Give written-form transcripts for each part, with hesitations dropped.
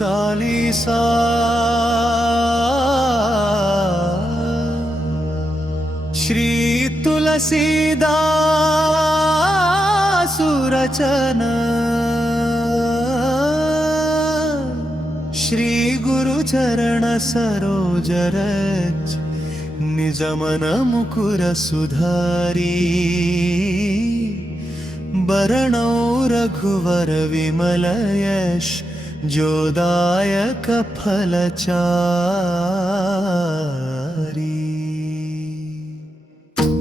चालीसा श्री तुलसीदास रचन श्री गुरुचरण सरोज रज निज मन मुकुर सुधारी बरणौ रघुवर विमल यश जोदायक फलचारी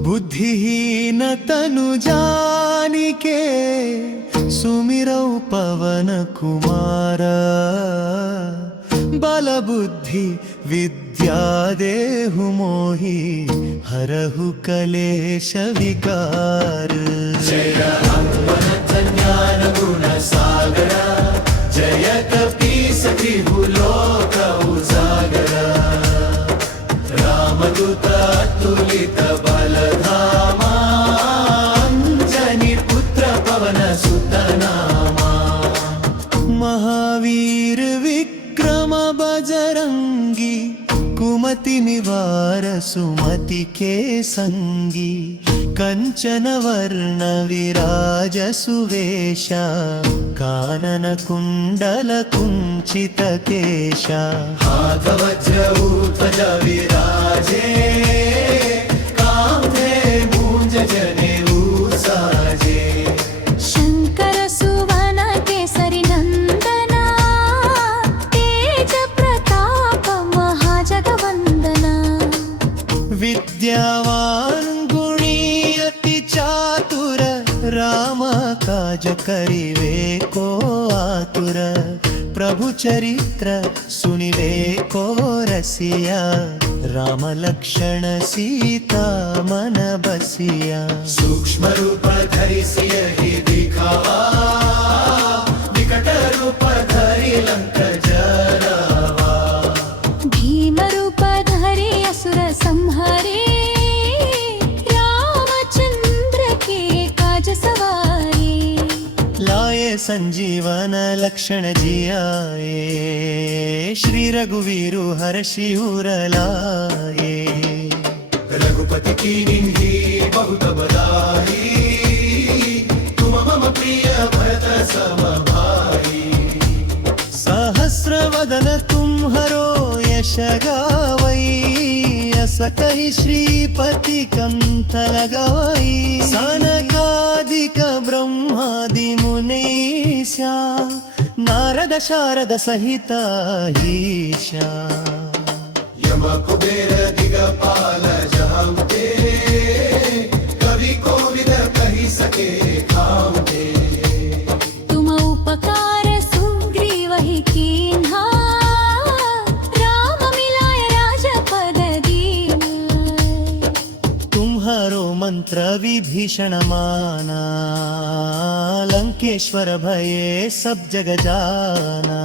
बुद्धिहीन तनु जानिके सुमिरौ पवन कुमार बल बुद्धि विद्या देहु मोहि हरहु कलेश विकार जय हनुमत ज्ञान गुण सागर जय कपीस त्रिभुलोक उजागर रामदूत अतुलित बलधामा अंजनी पुत्र पवन सुत नामा महावीर विक्रम बजरंगी कुमति निवार सुमति के संगी कंचन वर्ण विराज सुवेशा कानन कुंडल कुंचित केशा हाथ वज्र ध्वजा विराजे कांधे मूंज जनेऊ साजे शंकर सुवन केसरी नंदना तेज प्रताप महाजगवंदना विद्यावान गुणी अति चातुर राम काज करिवे को आतुर प्रभु चरित्र सुनिवे को रसिया राम लक्षण सीता मन बसिया सूक्ष्म रूप धरि सियहि दिखावा विकट रूप धरि लंक जरावा भीम रूप धरि असुर संहारे रामचंद्र के काज सवारे लाए संजीवन लक्षण जियाए श्री रघुवीरु हर्षि उर लाए रघुपति कीन्हि बहुत बड़ाई तुम मम प्रिय भरत सम भाई सहस्र वदन तुम्हरो यश गावई अस कहि श्रीपति कंठ लगावई सनकादिक ब्रह्मादि मुनीशा नारद शारद सहित ईशा यम कुबेर दिगपाल जहांते कवि कोविद कहि सके खामते तुम उपकार सुग्रीवहि कीन्हा राम मिलाय राजपद दीना तुम्हारो मंत्र विभीषण माना लंकेश्वर भये सब जग जाना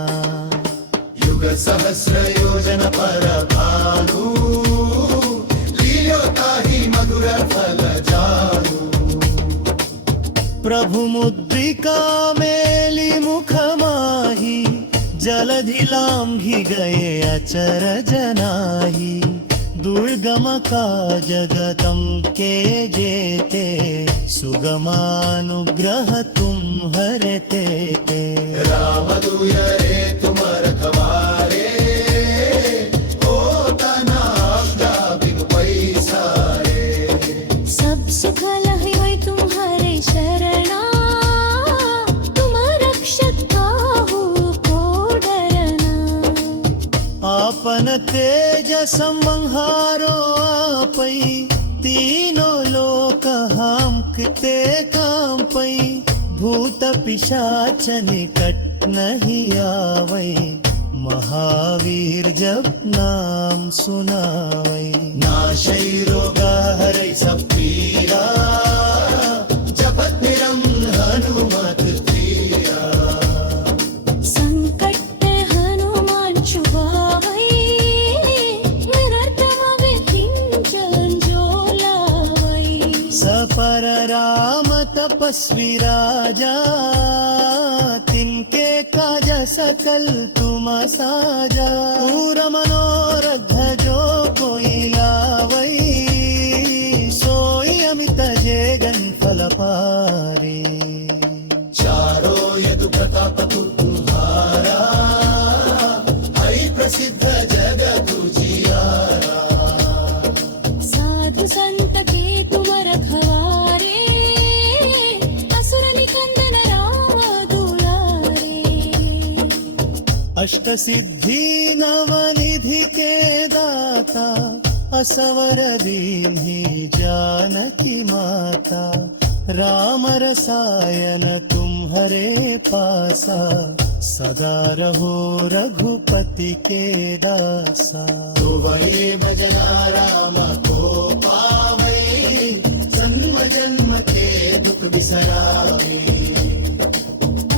युग सहस्र योजन पर भानु लील्योताहि मधुर फल जानु प्रभु मुद्रिका मेली मुख माही जलधि लांघि गए अचर जनाही दुर्गम काज जगदम के जेते सुगमानुग्रह तुम हरते राम दुयरे तुम रखवारे ओ तना बिन पैसारे सब सुख लहि होय तुम्हारे शरणा तुम रक्षक काहू को डरना आपन तेज संहारो आपै तीनों लोक हांकते कांपै भूत पिशाच निकट नहीं आवै महावीर जब नाम सुनावै नाशै रोगा हरै सब पीरा जपत निरंतर हनुमत प्रिया संकट हनुमान छुड़ावै निरतम विपिंचन जो लावै सपर राम तपस्वी राजा तिनके काज सकल तुम साजा पूर मनोरथ जो कोई लावई सोई अमित जेगन फल पारे चारो यदु प्रताप तुम्हारा हई प्रसिद्ध जगतु जियारा साधु संत के तुम रखवारे असुर निकंदन राम दुलारे अष्ट सिद्धि नवनिधि के दाता असवर दीन्ही जानकी माता राम रसायन तुम्हारे पासा सदा रहो रघुपति के दासा तो वही भजना राम को पावै जन्म जन्म के दुख बिसरावे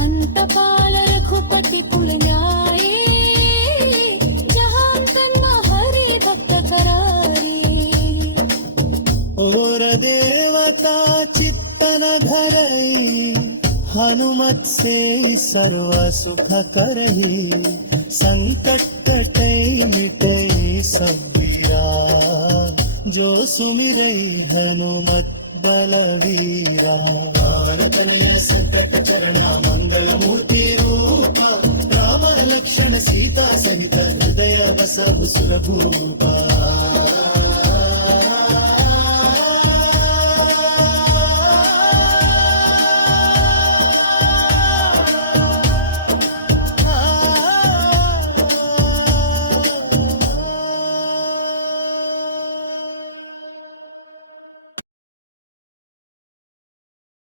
अंतकाल रघुपति कुल न्याये जहां तन्म हरि भक्त करारे और देवता चित्तन धरई हनुमत से सर्व सुख करही संकट कटई मिटई सब पीरा जो सुमिरई हनुमत बलवीरा तनय संकट चरणा मंगल मूर्ति रूपा राम लक्ष्मण सीता सहित हृदय बस सुरभूपा